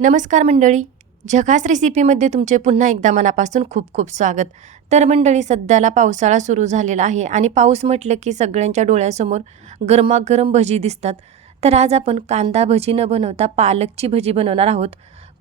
नमस्कार मंडळी. झकास रेसिपीमध्ये तुमचे पुन्हा एकदा मनापासून खूप खूप स्वागत. तर मंडळी सध्याला पावसाळा सुरू झालेला आहे आणि पाऊस म्हटलं की सगळ्यांच्या डोळ्यासमोर गरमागरम भजी दिसतात. तर आज आपण कांदा भजी न बनवता पालकची भजी बनवणार आहोत.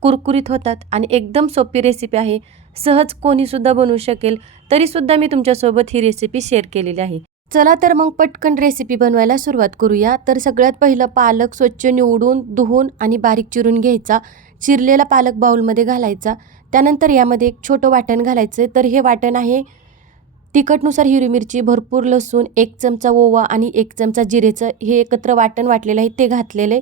कुरकुरीत होतात आणि एकदम सोपी रेसिपी आहे. सहज कोणीसुद्धा बनवू शकेल तरीसुद्धा मी तुमच्यासोबत ही रेसिपी शेअर केलेली आहे. चला तर मग पटकन रेसिपी बनवायला सुरुवात करूया. तर सगळ्यात पहिलं पालक स्वच्छ निवडून धुवून आणि बारीक चिरून घ्यायचा. चिरलेला पालक बाऊलमध्ये घालायचा. त्यानंतर यामध्ये एक छोटं वाटण घालायचं. तर हे वाटण आहे तिखटनुसार हिरवी मिरची भरपूर लसूण एक चमचा ओवा आणि एक चमचा जिरेचं. हे एकत्र वाटण वाटलेलं आहे. ते घातलेले.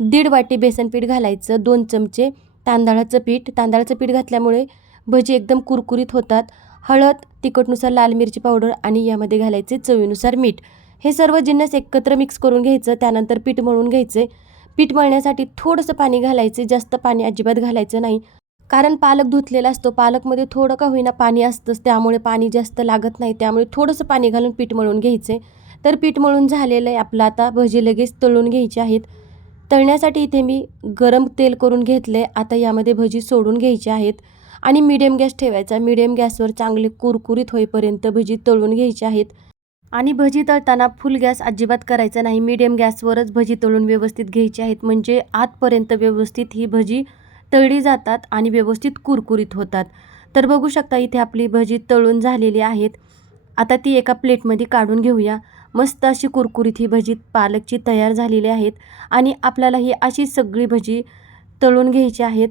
दीड वाटी बेसन पीठ घालायचं. दोन चमचे तांदळाचं पीठ. तांदळाचं पीठ घातल्यामुळे भजी एकदम कुरकुरीत होतात. हळद तिखटनुसार लाल मिरची पावडर आणि यामध्ये घालायचे चवीनुसार मीठ. हे सर्व जिन्नस एकत्र मिक्स करून घ्यायचं. त्यानंतर पीठ मळून घ्यायचे. पीठ मळण्यासाठी थोडंसं पाणी घालायचे जास्त पाणी अजिबात घालायचं नाही. कारण पालक धुतलेला असतो पालकमध्ये थोडं का होईना पाणी असतंच त्यामुळे पाणी जास्त लागत नाही त्यामुळे थोडंसं पाणी घालून पीठ मळून घ्यायचे. तर पीठ मळून झालेलं आहे आपलं आता भजी लगेच तळून घ्यायची आहेत. तळण्यासाठी इथे मी गरम तेल करून घेतले आता यामध्ये भजी सोडून घ्यायची आहेत. आणि मिडियम गॅस ठेवायचा मिडियम गॅसवर चांगले कुरकुरीत होईपर्यंत भजी तळून घ्यायची आहेत. आणि भजी तळताना फुल गॅस अजिबात करायचा नाही. मिडियम गॅसवरच भजी तळून व्यवस्थित घ्यायची आहेत. म्हणजे आतपर्यंत व्यवस्थित ही भजी तळली जातात आणि व्यवस्थित कुरकुरीत होतात. तर बघू शकता इथे आपली भजी तळून झालेली आहेत. आता ती एका प्लेटमध्ये काढून घेऊया. मस्त अशी कुरकुरीत ही भजी पालकची तयार झालेली आहेत. आणि आपल्याला ही अशी सगळी भजी तळून घ्यायची आहेत.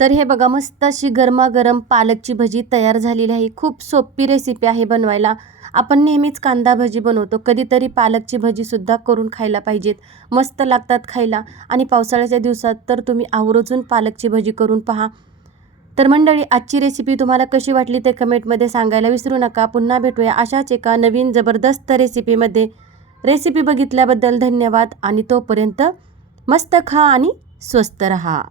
तर हे बघा मस्त अशी गरमागरम पालकची भजी तयार झालेली आहे. खूप सोपी रेसिपी आहे बनवायला. आपण नेहमीच कांदा भजी बनवतो. कधीतरी पालकची भजीसुद्धा करून खायला पाहिजेत. मस्त लागतात खायला. आणि पावसाळ्याच्या दिवसात तर तुम्ही आवर्जून पालकची भजी करून पहा. तर मंडळी आजची रेसिपी तुम्हाला कशी वाटली ते कमेंटमध्ये सांगायला विसरू नका. पुन्हा भेटूया अशाच एका नवीन जबरदस्त रेसिपीमध्ये रेसिपी बघितल्याबद्दल धन्यवाद. आणि तोपर्यंत मस्त खा आणि स्वस्त रहा.